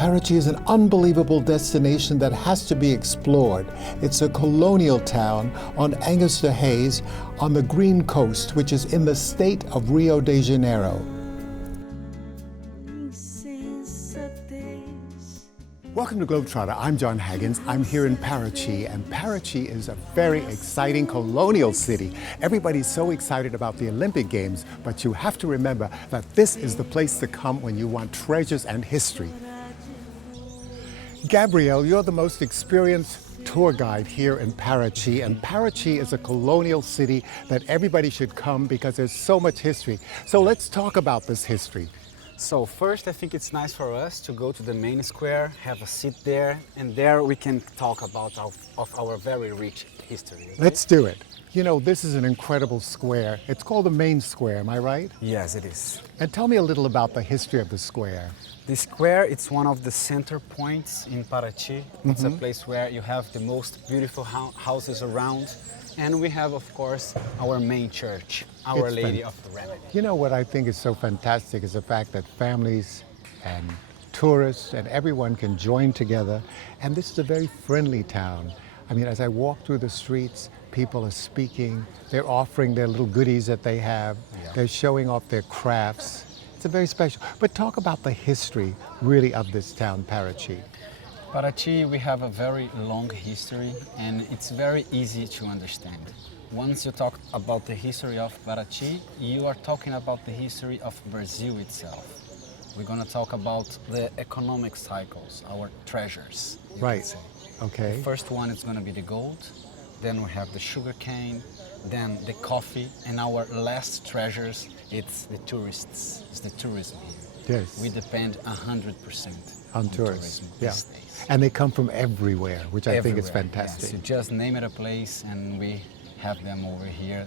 Paraty is an unbelievable destination that has to be explored. It's a colonial town on Angra dos Reis on the Green Coast, which is in the state of Rio de Janeiro. Welcome to GlobeTrotter. I'm Jon Haggins. I'm here in Paraty, and Paraty is a very exciting colonial city. Everybody's so excited about the Olympic Games, but you have to remember that this is the place to come when you want treasures and history. Gabrielle, you're the most experienced tour guide here in Paraty, and Paraty is a colonial city that everybody should come because there's so much history. So let's talk about this history. So first, I think it's nice for us to go to the main square, have a seat there, and there we can talk about our very rich history. Okay? Let's do it. You know, this is an incredible square. It's called the main square, am I right? Yes, it is. And tell me a little about the history of the square. The square, it's one of the center points in Paraty. It's a place where you have the most beautiful houses around. And we have, of course, our main church, Our Lady of the Remedy. You know what I think is so fantastic is the fact that families and tourists and everyone can join together. And this is a very friendly town. I mean, as I walk through the streets, people are speaking, they're offering their little goodies that they have, they're showing off their crafts. It's a very special. But talk about the history, really, of this town, Paraty. Paraty, we have a very long history, and it's very easy to understand. Once you talk about the history of Paraty, you are talking about the history of Brazil itself. We're going to talk about the economic cycles, our treasures, you Right. could say. Okay. The first one is going to be the gold, then we have the sugarcane, then the coffee, and our last treasures, it's the tourists, it's the tourism here. Yes. We depend 100% On tourists. tourism Yeah. these days. And they come from everywhere, which I think is Everywhere, fantastic. yes. You just name it a place and we have them over here,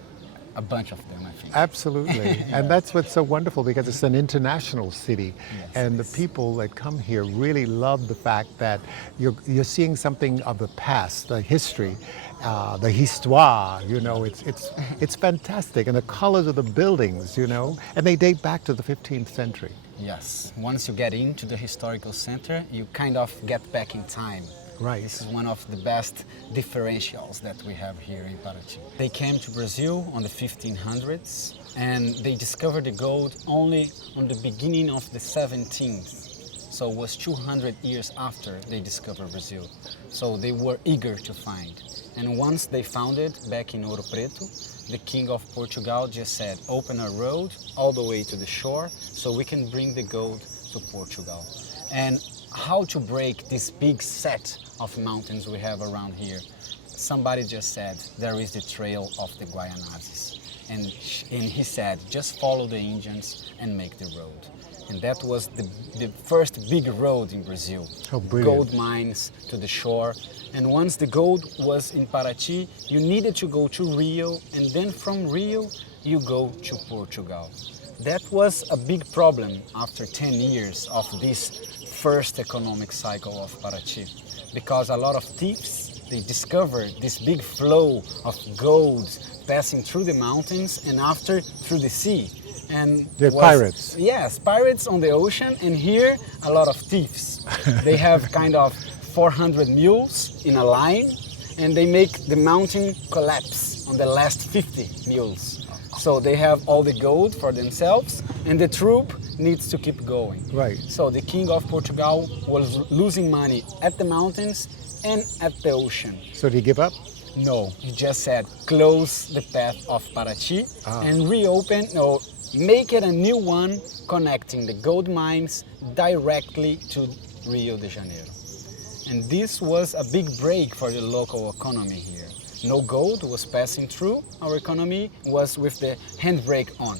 a bunch of them, I think. Absolutely. And that's what's so wonderful because it's an international city. Yes, And it the is. people that come here really love the fact that you're seeing something of the past, the history, the histoire, you know, it's fantastic. And the colors of the buildings, you know, and they date back to the 15th century. Yes, once you get into the historical center, you kind of get back in time. Right. This is one of the best differentials that we have here in Paraty. They came to Brazil on the 1500s and they discovered the gold only on the beginning of the 17th. So it was 200 years after they discovered Brazil. So they were eager to find. And once they found it back in Ouro Preto, the King of Portugal just said, open a road all the way to the shore so we can bring the gold to Portugal. And how to break this big set of mountains we have around here? Somebody just said, there is the trail of the Guaianazes. And he said, just follow the Indians and make the road. And that was the first big road in Brazil. Oh, brilliant. Gold mines to the shore. And once the gold was in Paraty, you needed to go to Rio, and then from Rio, you go to Portugal. That was a big problem after 10 years of this first economic cycle of Paraty, because a lot of thieves, they discovered this big flow of gold passing through the mountains and after through the sea. And They're pirates. Yes, pirates on the ocean, and here a lot of thieves. They have kind of 400 mules in a line, and they make the mountain collapse on the last 50 mules. So they have all the gold for themselves, and the troop needs to keep going. Right. So the King of Portugal was losing money at the mountains and at the ocean. So did he give up? No, he just said, close the path of Paraty and reopen, or make it a new one connecting the gold mines directly to Rio de Janeiro. And this was a big break for the local economy here. No gold was passing through, our economy was with the handbrake on.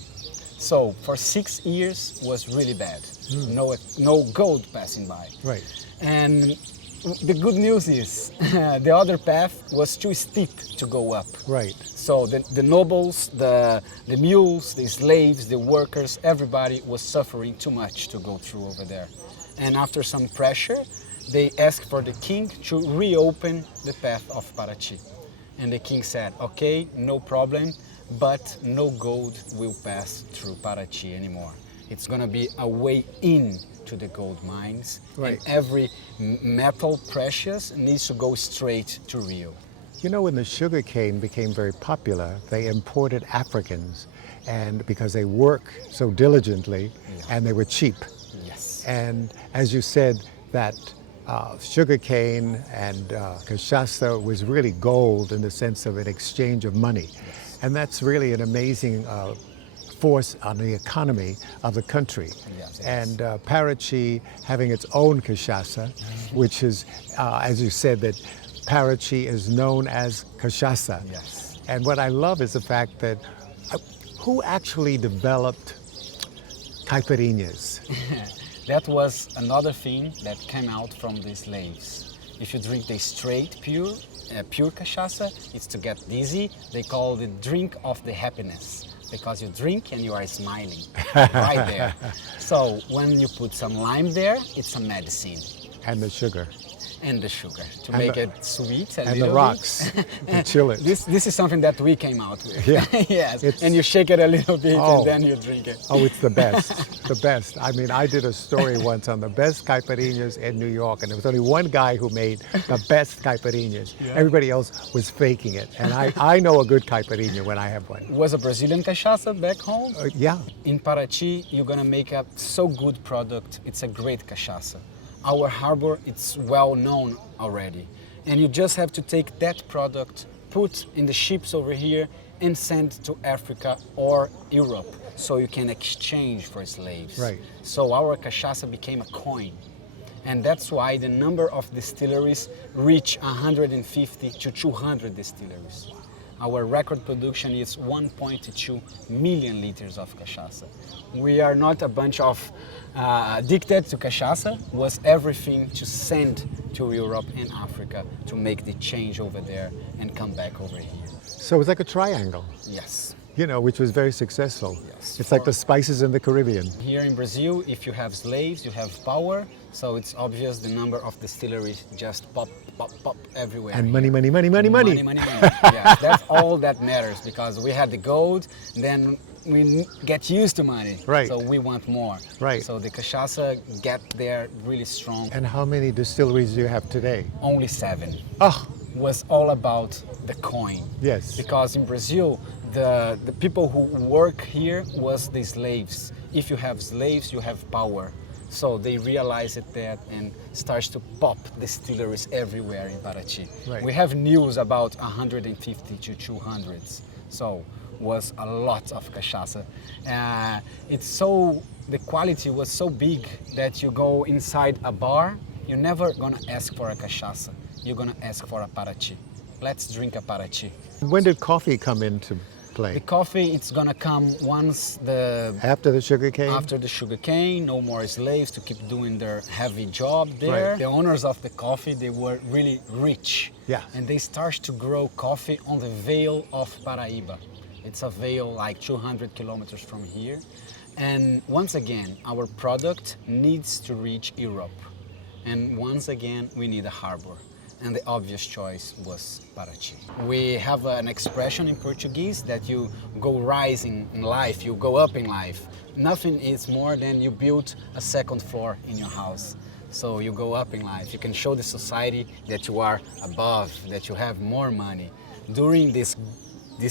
So for 6 years was really bad. No gold passing by. Right. And the good news is the other path was too steep to go up. Right. So the nobles, the mules, the slaves, the workers, everybody was suffering too much to go through over there. And after some pressure, they asked for the king to reopen the path of Paraty. And the king said, okay, no problem, but no gold will pass through Paraty anymore. It's going to be a way in to the gold mines. Right. And every metal precious needs to go straight to Rio. You know, when the sugarcane became very popular, they imported Africans, and because they work so diligently and they were cheap. Yes. And as you said, that sugarcane and cachaça was really gold in the sense of an exchange of money. Yes. And that's really an amazing force on the economy of the country. Yes, it and Paraty having its own cachaça, which is, as you said, that Paraty is known as cachaça. Yes. And what I love is the fact that who actually developed caipirinhas? That was another thing that came out from the slaves. If you drink the straight, pure cachaça, it's to get dizzy. They call it drink of the happiness, because you drink and you are smiling right there. So when you put some lime there, it's a medicine. And the sugar. And the sugar to And make the- it sweet And the rocks to chill it. This is something that we came out with. Yeah. Yes. It's- And you shake it a little bit Oh. and then you drink it. Oh, it's the best, the best. I mean, I did a story once on the best caipirinhas in New York, and there was only one guy who made the best caipirinhas. Yeah. Everybody else was faking it. And I know a good caipirinha when I have one. Was a Brazilian cachaça back home. Yeah, In Paraty, you're gonna make a so good product. It's a great cachaça. Our harbor, it's well known already. And you just have to take that product, put in the ships over here and send to Africa or Europe so you can exchange for slaves. Right. So our cachaça became a coin. And that's why the number of distilleries reach 150 to 200 distilleries. Our record production is 1.2 million liters of cachaça. We are not a bunch of addicted to cachaça, was everything to send to Europe and Africa to make the change over there and come back over here. so it's like a triangle, Yes. you know, which was very successful. Yes. It's like the spices in the Caribbean. Here in Brazil, if you have slaves, you have power, so it's obvious the number of distilleries just pop, pop, pop everywhere. And here. money, money, money, money, money. Money, money, money. Yes, that's all that matters, because we had the gold, then we get used to money. Right. So we want more. Right. So the cachaça get there really strong. And how many distilleries do you have today? Only 7. Oh, Was all about the coin. yes. Because in Brazil, the people who work here was the slaves. If you have slaves, you have power. So they realized that and starts to pop distilleries everywhere in Paraty. Right. We have news about 150 to 200s. So was a lot of cachaça. The quality was so big that you go inside a bar, you're never gonna ask for a cachaça. You're gonna ask for a Paraty. Let's drink a Paraty. When did coffee come into play? The coffee, it's gonna come once After the sugarcane? after the sugarcane, no more slaves to keep doing their heavy job there. Right. The owners of the coffee, they were really rich. Yeah. And they started to grow coffee on the Vale of Paraíba. It's a vale like 200 kilometers from here. And once again, our product needs to reach Europe. And once again, we need a harbor. And the obvious choice was Paraty. We have an expression in Portuguese that you go rise in life, you go up in life. Nothing is more than you build a second floor in your house. So you go up in life. You can show the society that you are above, that you have more money. During this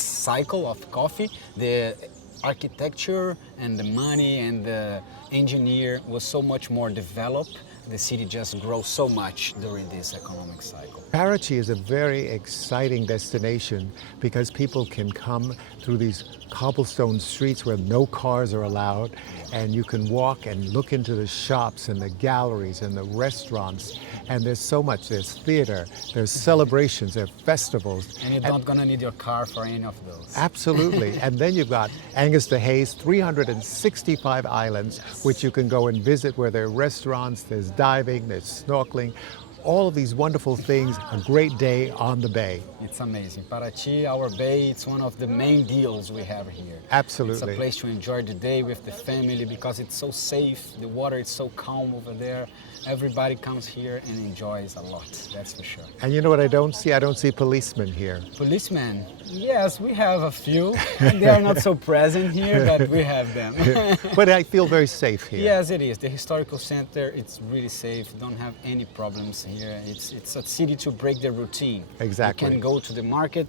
cycle of coffee, the architecture and the money and the engineer was so much more developed. The city just grows so much during this economic cycle. Paraty is a very exciting destination because people can come through these cobblestone streets where no cars are allowed, and you can walk and look into the shops and the galleries and the restaurants, and there's so much. There's theater, there's celebrations, there's festivals. And you're not gonna need your car for any of those. Absolutely. And then you've got Angra dos Reis, 365 islands, which you can go and visit, where there are restaurants, there's diving, there's snorkeling. all of these wonderful things, a great day on the bay. It's amazing. Paraty, our bay, it's one of the main deals we have here. Absolutely. It's a place to enjoy the day with the family because it's so safe. The water is so calm over there. Everybody comes here and enjoys a lot, that's for sure. And you know what I don't see? I don't see policemen here. Policemen, yes, we have a few. They are not so present here, but we have them. But I feel very safe here. Yes, it is. The historical center, it's really safe. Don't have any problems here. It's a city to break the routine. Exactly. You can go to the market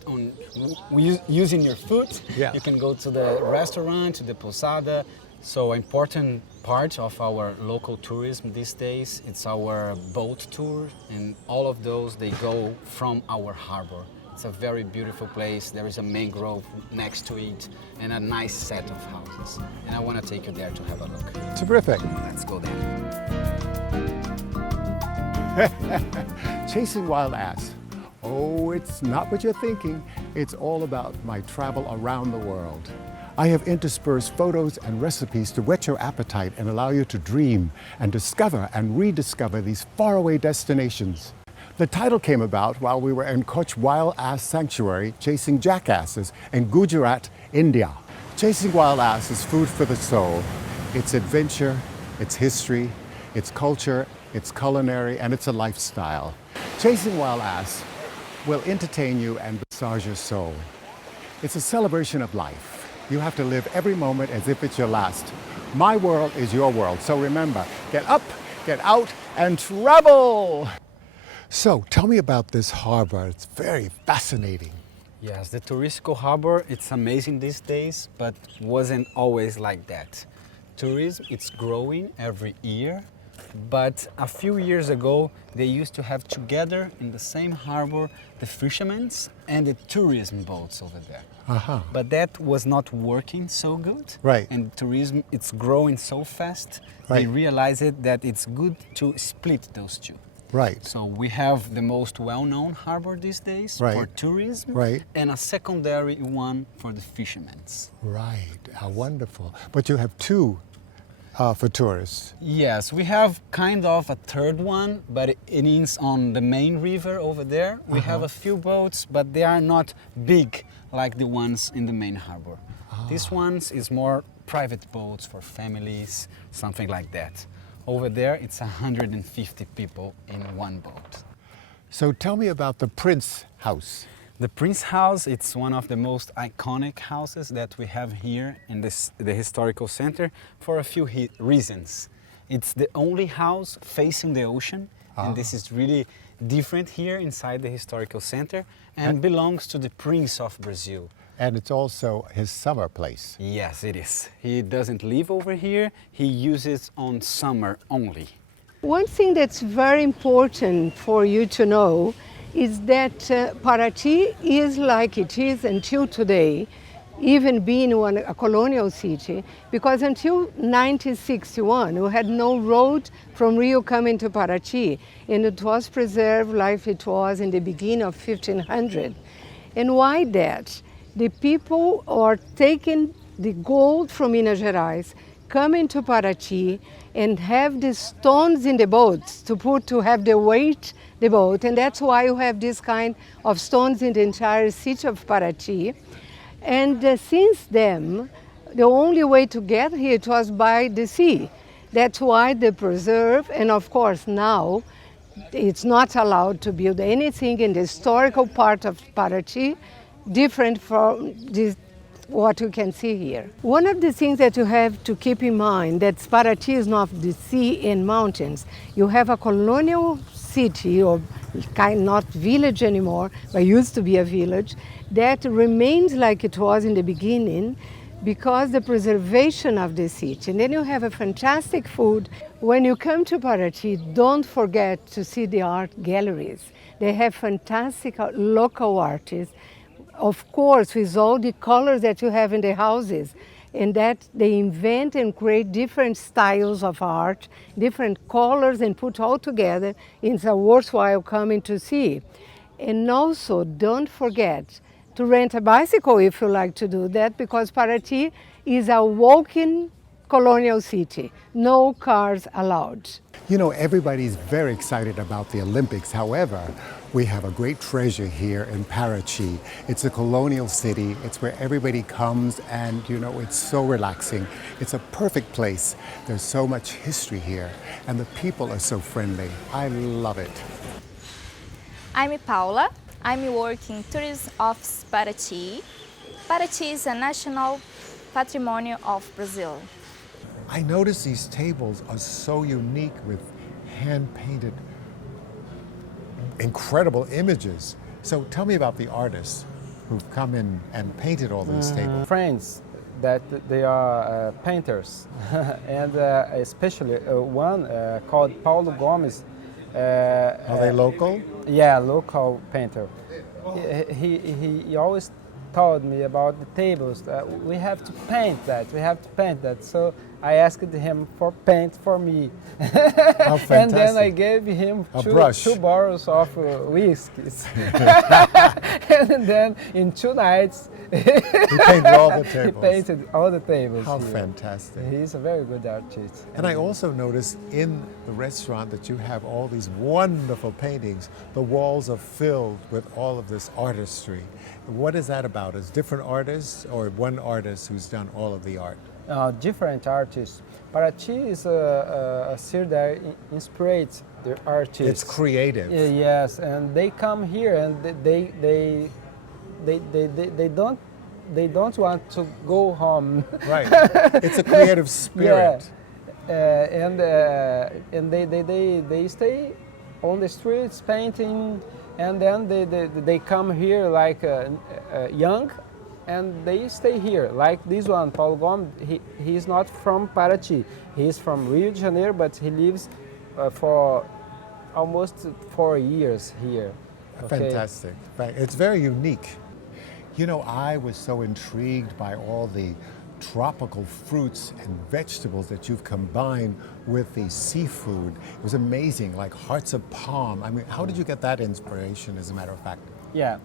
using your foot. Yeah. You can go to the restaurant, to the posada. So important part of our local tourism these days, it's our boat tour, and all of those, they go from our harbor. It's a very beautiful place. There is a mangrove next to it and a nice set of houses. And I want to take you there to have a look. Terrific. Let's go there. Chasing wild ass. Oh, it's not what you're thinking. It's all about my travel around the world. I have interspersed photos and recipes to whet your appetite and allow you to dream and discover and rediscover these faraway destinations. The title came about while we were in Kutch Wild Ass Sanctuary chasing jackasses in Gujarat, India. Chasing wild ass is food for the soul. It's adventure, it's history, it's culture, it's culinary, and it's a lifestyle. Chasing wild ass will entertain you and massage your soul. It's a celebration of life. You have to live every moment as if it's your last. My world is your world, so remember, get up, get out, and travel! So, tell me about this harbor. It's very fascinating. Yes, the Tourisco harbor, it's amazing these days, but wasn't always like that. Tourism, it's growing every year, but a few years ago, they used to have together in the same harbor the fishermen's and the tourism boats over there. Uh-huh. But that was not working so good. Right. And tourism, it's growing so fast, Right. they realized that it's good to split those two. Right. So we have the most well-known harbor these days Right. for tourism, Right. and a secondary one for the fishermen's. Right. How wonderful. But you have two for tourists. Yes, we have kind of a third one, but it is on the main river over there. We have a few boats, but they are not big like the ones in the main harbor. This one's is more private boats for families, something like that. Over there, it's 150 people in one boat. So tell me about the Prince House. The Prince House, it's one of the most iconic houses that we have here in the historical center for a few reasons. It's the only house facing the ocean, and this is really different here inside the historical center, and belongs to the Prince of Brazil. And it's also his summer place. Yes, it is. He doesn't live over here, he uses on summer only. One thing that's very important for you to know is that Paraty is like it is until today, even being a colonial city, because until 1961 we had no road from Rio coming to Paraty, and it was preserved like it was in the beginning of 1500. And why that? The people are taking the gold from Minas Gerais, coming to Paraty, and have the stones in the boats to have the weight the boat, and that's why you have this kind of stones in the entire city of Paraty. And since then, the only way to get here it was by the sea. That's why they preserve, and of course now it's not allowed to build anything in the historical part of Paraty different from what you can see here. One of the things that you have to keep in mind that Paraty is not the sea and mountains. You have a colonial city, or not village anymore, but used to be a village, that remains like it was in the beginning because the preservation of the city. And then you have a fantastic food. When you come to Paraty, don't forget to see the art galleries. They have fantastic local artists, of course, with all the colors that you have in the houses, and that they invent and create different styles of art, different colors, and put all together. It's a worthwhile coming to see. And also, don't forget to rent a bicycle if you like to do that, because Paraty is a walking colonial city. No cars allowed. You know, everybody's very excited about the Olympics. However, we have a great treasure here in Paraty. It's a colonial city. It's where everybody comes and, you know, it's so relaxing. It's a perfect place. There's so much history here and the people are so friendly. I love it. I'm Paula. I'm working Tourism Office Paraty. Paraty is a national patrimony of Brazil. I notice these tables are so unique with hand-painted, incredible images. So tell me about the artists who've come in and painted all these tables. Friends that they are painters and especially one called Paulo Gomes. Are they local? Yeah, local painter. He always told me about the tables. We have to paint that. We have to paint that. So I asked him for paint for me. How fantastic. And then I gave him two bottles of whiskeys. And then in 2 nights, He painted all the tables. he painted all the tables. How here. fantastic. He's a very good artist. And I also noticed in the restaurant that you have all these wonderful paintings. The walls are filled with all of this artistry. What is that about? Is different artists or one artist who's done all of the art? Different artists. Paraty is a city that inspires the artists. It's creative. Yes, and they come here and they don't want to go home. Right. It's a creative spirit. Yeah. And they stay on the streets painting, and then they come here like young, and they stay here. Like this one, Paulo Gomes, he's not from Paraty. He's from Rio de Janeiro, but he lives for almost 4 years here. Okay? Fantastic. It's very unique. You know, I was so intrigued by all the tropical fruits and vegetables that you've combined with the seafood. It was amazing, like hearts of palm. I mean, how did you get that inspiration, as a matter of fact? Yeah,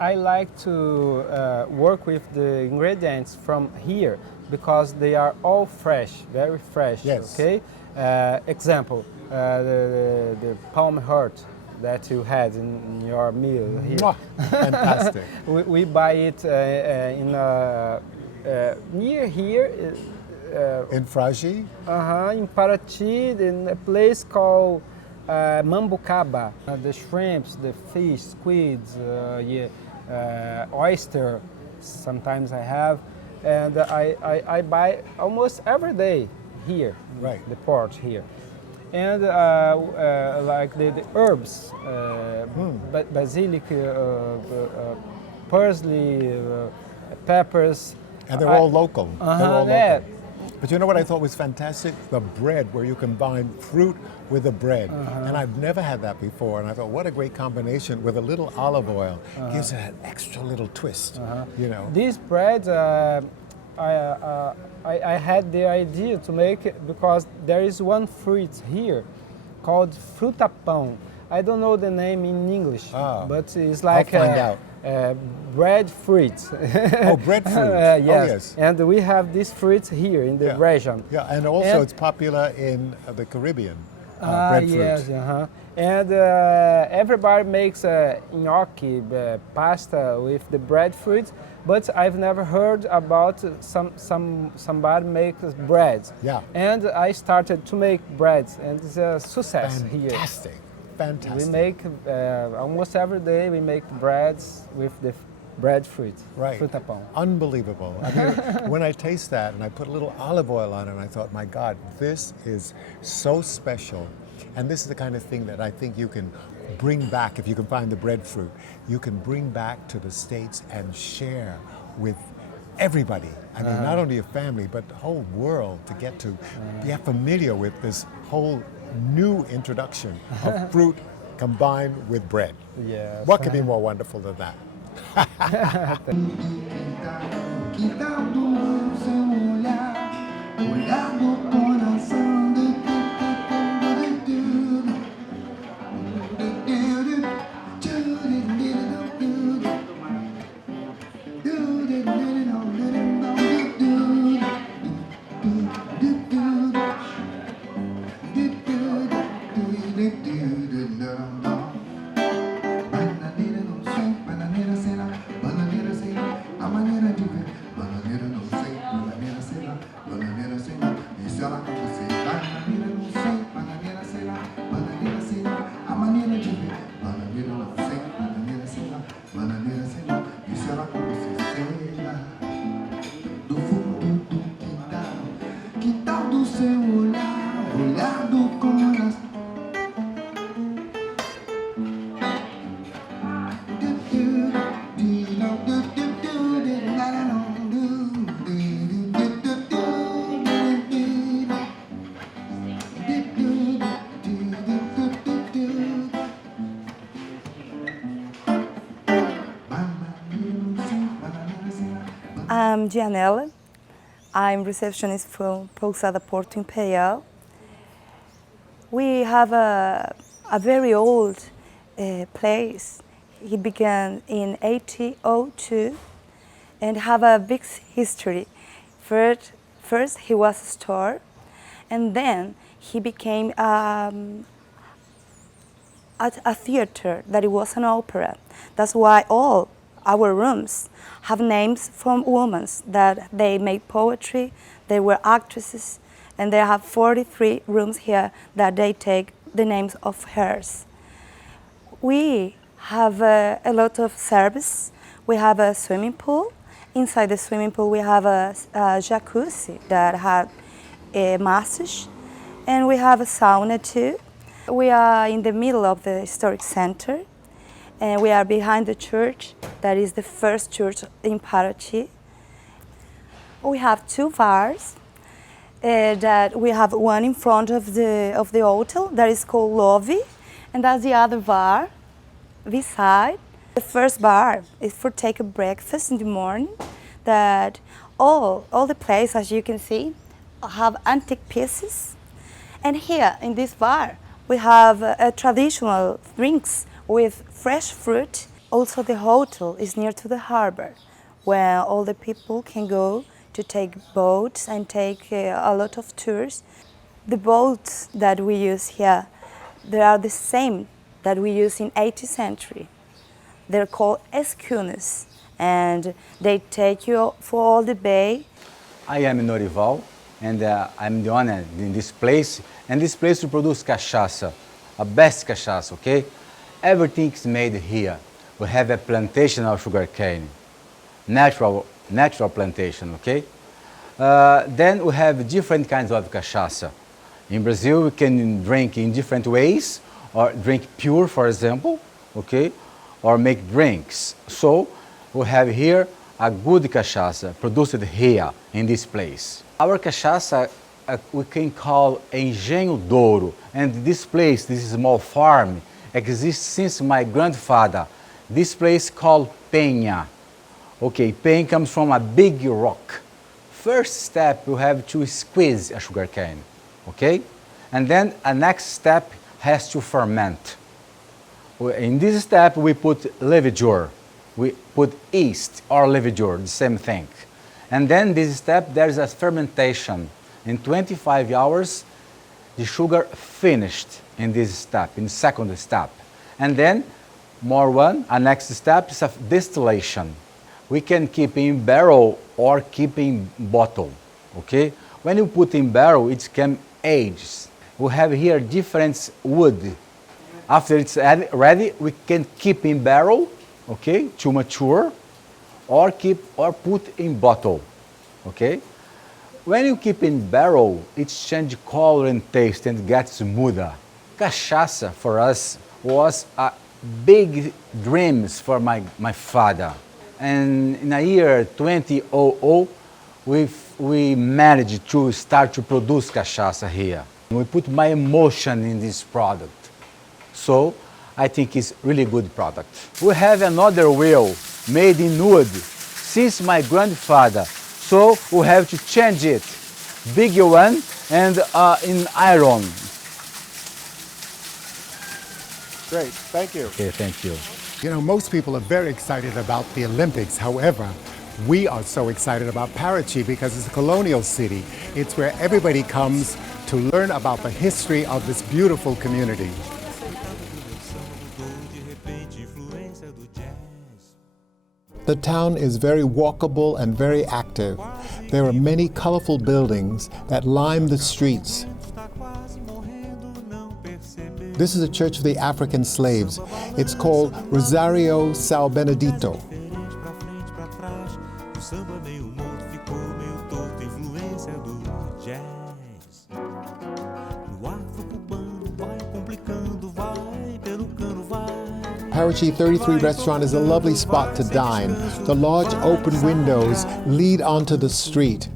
I like to work with the ingredients from here because they are all fresh, very fresh. Yes. Okay. Example, the palm heart that you had in your meal here. Mwah! Fantastic. We buy it near here. In Fragi? In Paraty, in a place called Mambucaba. The shrimps, the fish, squids, oyster, sometimes I have. And I buy almost every day here, Right. the port here. And like the herbs, basilic, parsley, peppers. And they're all local. They're all yeah. local. But you know what I thought was fantastic? The bread, where you combine fruit with the bread. And I've never had that before. And I thought, what a great combination with a little olive oil. Gives it an extra little twist, you know. These breads, I had the idea to make it because there is one fruit here called frutapão. I don't know the name in English, but it's like I'll find out. breadfruit. Oh, breadfruit. Yes. Oh, yes. And we have this fruit here in the region. Yeah, and also And- it's popular in the Caribbean. Breadfruit. Yes, and everybody makes gnocchi pasta with the breadfruit, but I've never heard about somebody makes bread. Yeah. And I started to make breads, and it's a success here. Fantastic. Fantastic. We make almost every day. We make breads with the breadfruit, Right. frutapão. Unbelievable. I mean, when I taste that and I put a little olive oil on it, and I thought, my God, this is so special. And this is the kind of thing that I think you can bring back, if you can find the breadfruit, you can bring back to the States and share with everybody. I mean, not only your family, but the whole world to get to get familiar with this whole new introduction of fruit combined with bread. Yes. What could be more wonderful than that? Quintal do seu olhar, olhar do coração. será com você? Bananeira não sei, bananeira sei lá, bananeira sei lá, a maneira de ver. Bananeira não sei, bananeira sei lá, bananeira sei lá, e será com você? Sei lá, do fundo do quintal do seu olhar, olhar do coração. I'm Janela. I'm receptionist from Pousada Porto Imperiol. We have a very old place. It began in 1802 and have a big history. First he was a store, and then he became a theater that it was an opera. That's why all our rooms have names from women that they made poetry, they were actresses, and they have 43 rooms here that they take the names of hers. We have a lot of service. We have a swimming pool. Inside the swimming pool we have a jacuzzi that had a massage, and we have a sauna too. We are in the middle of the historic center, and we are behind the church. That is the first church in Paraty. We have two bars. That we have one in front of the hotel that is called Lobby, and that's the other bar beside. The first bar is for take a breakfast in the morning. That all the place, as you can see, have antique pieces. And here in this bar we have traditional drinks with fresh fruit. Also the hotel is near to the harbor, where all the people can go to take boats and take a lot of tours. The boats that we use here, they are the same that we use in 18th century. They're called escunas, and they take you for all the bay. I am Norival, and I'm the owner in this place. And this place to produce cachaça, a best cachaça, okay? Everything is made here. We have a plantation of sugarcane, natural plantation, okay? Then we have different kinds of cachaça. In Brazil, we can drink in different ways, or drink pure, for example, okay? Or make drinks. So we have here a good cachaça produced here in this place. Our cachaça we can call Engenho d'Ouro, and this place, this small farm, exists since my grandfather. This place called Penha. Okay, Penha comes from a big rock. First step, you have to squeeze a sugarcane, okay? And then a next step has to ferment. In this step, we put levedure. We put yeast or levedure, the same thing. And then this step, there's a fermentation. In 25 hours, the sugar finished in this step, in the second step. And then a next step is of distillation. We can keep in barrel or keep in bottle, okay? When you put in barrel, it can age. We have here different wood. After it's ready, we can keep in barrel, okay, to mature, or put in bottle, okay? When you keep in barrel, it changes color and taste and gets smoother. Cachaça for us was a big dreams for my father. And in the year 2000, we managed to start to produce cachaça here. We put my emotion in this product. So I think it's really good product. We have another wheel made in wood since my grandfather. So we have to change it. Bigger one and in iron. Great, thank you. Okay, thank you. You know, most people are very excited about the Olympics. However, we are so excited about Paraty because it's a colonial city. It's where everybody comes to learn about the history of this beautiful community. The town is very walkable and very active. There are many colorful buildings that line the streets. This is a church of the African slaves. It's called Rosario São Benedito. Paraty 33 restaurant is a lovely spot to dine. The large open windows lead onto the street.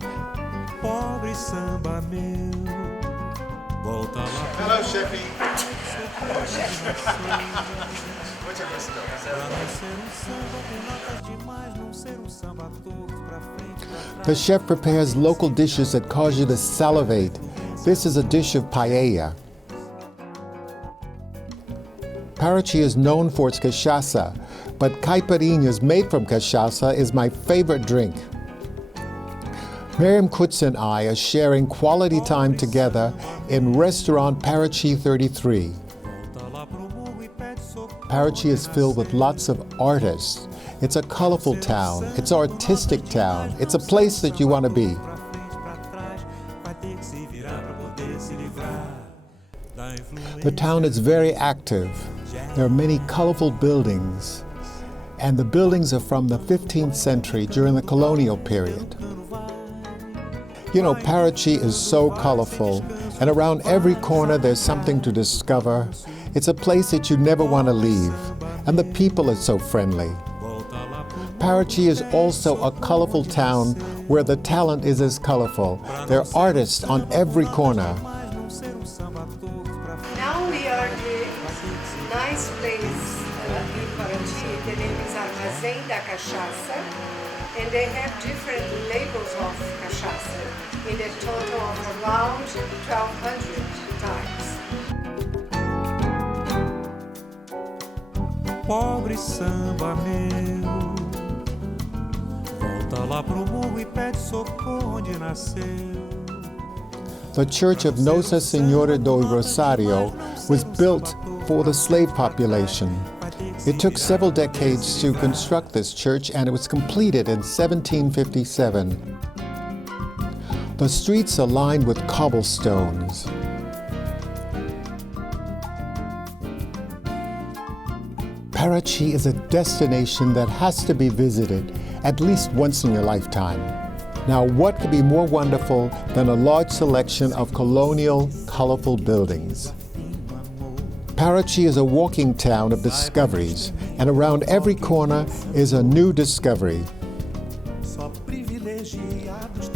Hello, Chefy. The chef prepares local dishes that cause you to salivate. This is a dish of paella. Paraty is known for its cachaça, but caipirinhas made from cachaça is my favorite drink. Miriam Kutz and I are sharing quality time together in restaurant Paraty 33. Paraty is filled with lots of artists. It's a colorful town. It's an artistic town. It's a place that you want to be. The town is very active. There are many colorful buildings, and the buildings are from the 15th century during the colonial period. You know, Paraty is so colorful, and around every corner there's something to discover. It's a place that you never want to leave, and the people are so friendly. Paraty is also a colorful town where the talent is as colorful. There are artists on every corner. Now we are in a nice place in Paraty. The name is Armazém da Cachaça, and they have different labels of cachaça in a total of around 1,200 types. Pobre samba meu, volta lá pro morro e pede socorro onde nasceu. The Church of Nossa Senhora do Rosário was built for the slave population. It took several decades to construct this church, and it was completed in 1757. The streets are lined with cobblestones. Paraty is a destination that has to be visited at least once in your lifetime. Now, what could be more wonderful than a large selection of colonial, colorful buildings? Paraty is a walking town of discoveries, and around every corner is a new discovery.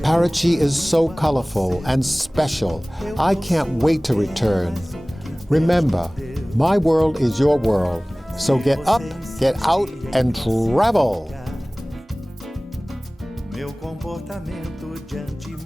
Paraty is so colorful and special. I can't wait to return. Remember, my world is your world. So get up, get out, and travel. Meu comportamento diante